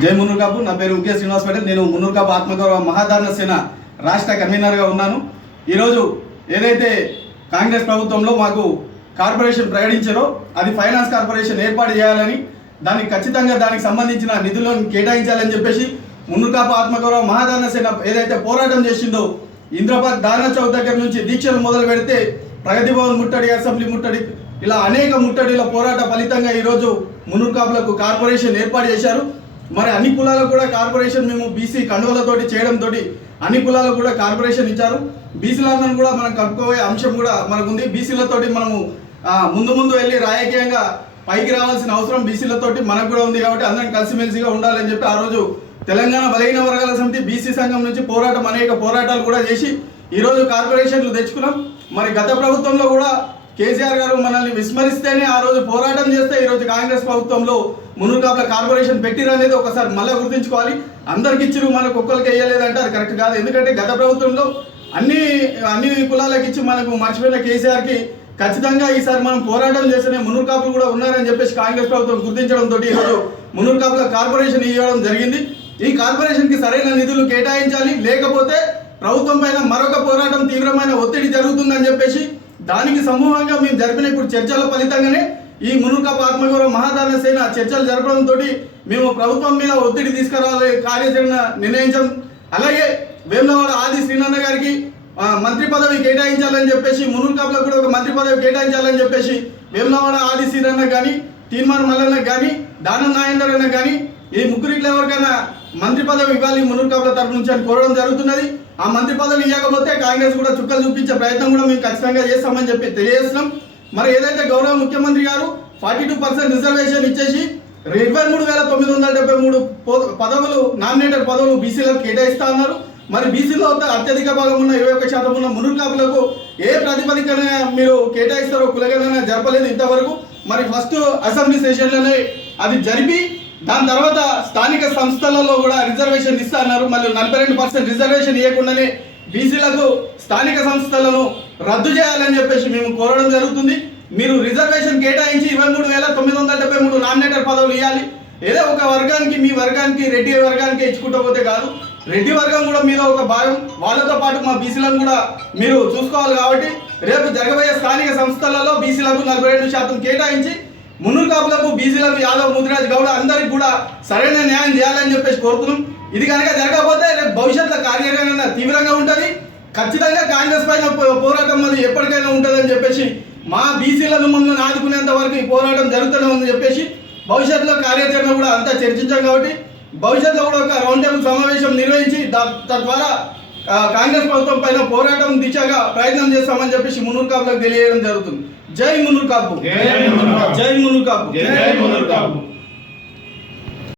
జై మున్నూరు కాపు. నా పేరు ఉకే శ్రీనివాస్ పటేల్. నేను మున్నూరు కాపు ఆత్మగౌరవ మహాధారణ సేన రాష్ట్ర కన్వీనర్గా ఉన్నాను. ఈరోజు ఏదైతే కాంగ్రెస్ ప్రభుత్వంలో మాకు కార్పొరేషన్ ప్రకటించారో అది ఫైనాన్స్ కార్పొరేషన్ ఏర్పాటు చేయాలని, దానికి ఖచ్చితంగా దానికి సంబంధించిన నిధులను కేటాయించాలని చెప్పేసి మున్నూరు కాపు ఆత్మగౌరవ మహాధారణ సేన ఏదైతే పోరాటం చేసిందో, ఇంద్రపార్క్ ధారణ చౌక్ దగ్గర నుంచి దీక్షలు మొదలు పెడితే ప్రగతి భవన్ ముట్టడి, అసెంబ్లీ ముట్టడి, ఇలా అనేక ముట్టడిల పోరాట ఫలితంగా ఈరోజు మున్నూరు కాపులకు కార్పొరేషన్ ఏర్పాటు చేశారు. మరి అన్ని కులాలకు కూడా కార్పొరేషన్ మేము బీసీ కండువలతోటి చేయడంతో అన్ని కులాలకు కూడా కార్పొరేషన్ ఇచ్చారు. బీసీలందరూ కూడా మనం కలుపుకోబోయే అంశం కూడా మనకు ఉంది. బీసీలతోటి మనము ముందు వెళ్ళి రాజకీయంగా పైకి రావాల్సిన అవసరం బీసీలతోటి మనకు కూడా ఉంది. కాబట్టి అందరం కలిసిమెలిసిగా ఉండాలని చెప్పి ఆ రోజు తెలంగాణ బలహీన వర్గాల సమితి బీసీ సంఘం నుంచి అనేక పోరాటాలు కూడా చేసి ఈరోజు కార్పొరేషన్లు తెచ్చుకున్నాం. మరి గత ప్రభుత్వంలో కూడా కేసీఆర్ గారు మనల్ని విస్మరిస్తేనే ఆ రోజు పోరాటం చేస్తే ఈరోజు కాంగ్రెస్ ప్రభుత్వంలో మున్నూరు కాపుల కార్పొరేషన్ పెట్టిరనేది ఒకసారి మళ్ళీ గుర్తుంచుకోవాలి. అందరికి ఇచ్చిరు, మనకు ఒక్కరికి వేయలేదంటే అది కరెక్ట్ కాదు. ఎందుకంటే గత ప్రభుత్వంలో అన్ని కులాలకు ఇచ్చి మనకు మర్చిపోయిన కేసీఆర్కి ఖచ్చితంగా ఈసారి మనం పోరాటం చేస్తేనే మున్నూరు కాపులు కూడా ఉన్నారని చెప్పేసి కాంగ్రెస్ ప్రభుత్వం గుర్తించడంతో ఈరోజు మున్నూరు కాపుల కార్పొరేషన్ ఇవ్వడం జరిగింది. ఈ కార్పొరేషన్కి సరైన నిధులు కేటాయించాలి, లేకపోతే ప్రభుత్వం పైన మరొక పోరాటం, తీవ్రమైన ఒత్తిడి జరుగుతుందని చెప్పేసి దానికి సమూహంగా మేము జరిపిన ఇప్పుడు చర్చల ఫలితంగానే ఈ మున్నూరు కాపు ఆత్మగౌరవ మహాధారణ సేన చర్చలు జరపడంతో మేము ప్రభుత్వం మీద ఒత్తిడి తీసుకురావాలి కార్యాచరణ నిర్ణయించాం. అలాగే వేములవాడ ఆది శ్రీనన్న గారికి మంత్రి పదవి కేటాయించాలని చెప్పేసి, మున్నూరు కాపులకు కూడా ఒక మంత్రి పదవి కేటాయించాలని చెప్పేసి వేములవాడ ఆది శ్రీనన్న కానీ, తీర్మాన్ మల్లన్నకు కానీ, దానం నాగేందర్ అన్న కానీ ఈ ముగ్గురిట్లో ఎవరికైనా మంత్రి పదవి ఇవ్వాలి మున్నూరు కాపుల తరపు నుంచి అని కోరడం జరుగుతున్నది. ఆ మంత్రి పదవి ఇవ్వకపోతే కాంగ్రెస్ కూడా చుక్కలు చూపించే ప్రయత్నం కూడా మేము ఖచ్చితంగా చేస్తామని చెప్పి తెలియజేస్తున్నాం. మరి ఏదైతే గౌరవ ముఖ్యమంత్రి గారు 42% రిజర్వేషన్ ఇచ్చేసి 23,973 పదవులు, నామినేటెడ్ పదవులు బీసీలకు కేటాయిస్తా అన్నారు. మరి బీసీలో అత్యధిక భాగం ఉన్న 21% ఉన్న మున్నూరు కాపులకు ఏ ప్రతిపదికన మీరు కేటాయిస్తారో కులగణన జరపలేదు ఇంతవరకు. మరి ఫస్ట్ అసెంబ్లీ సెషన్లోనే అది జరిపి దాని తర్వాత స్థానిక సంస్థలలో కూడా రిజర్వేషన్ ఇస్తా అన్నారు. మళ్ళీ 42% రిజర్వేషన్ ఇవ్వకుండానే బీసీలకు స్థానిక సంస్థలను రద్దు చేయాలని చెప్పేసి మేము కోరడం జరుగుతుంది. మీరు రిజర్వేషన్ కేటాయించి 23,973 నామినేటెడ్ పదవులు ఇవ్వాలి. ఏదో ఒక వర్గానికి, మీ వర్గానికి, రెడ్డి వర్గానికి ఇచ్చుకుంటూ పోతే కాదు. రెడ్డి వర్గం కూడా మీద ఒక భాగం, వాళ్ళతో పాటు మా బీసీలను కూడా మీరు చూసుకోవాలి. కాబట్టి రేపు జరగబోయే స్థానిక సంస్థలలో బీసీలకు 42% కేటాయించి మున్నూరు కాపులకు, బీసీలకు, యాదవ్, ముదిరాజ్, గౌడ అందరికి కూడా సరైన న్యాయం చేయాలని చెప్పేసి కోరుతున్నాం. ఇది కనుక జరగకపోతే రేపు భవిష్యత్తులో కార్యాచరణ తీవ్రంగా ఉంటుంది. ఖచ్చితంగా కాంగ్రెస్ పైన పోరాటం అది ఎప్పటికైనా ఉంటుందని చెప్పేసి, మా బీసీలను మమ్మల్ని ఆదుకునేంత వరకు ఈ పోరాటం జరుగుతూనే ఉందని చెప్పేసి భవిష్యత్తులో కార్యాచరణ కూడా అంతా చర్చించాం. కాబట్టి భవిష్యత్తులో కూడా ఒక రౌండ్ టేబుల్ సమావేశం నిర్వహించి తద్వారా కాంగ్రెస్ ప్రభుత్వం పైన పోరాటం దిశగా ప్రయత్నం చేస్తామని చెప్పేసి మున్నూరు కాపులకు తెలియజేయడం జరుగుతుంది. జై మున్నూరు కాపు, జై మున్నూరు కాపు, జై మున్నూరు కాపు.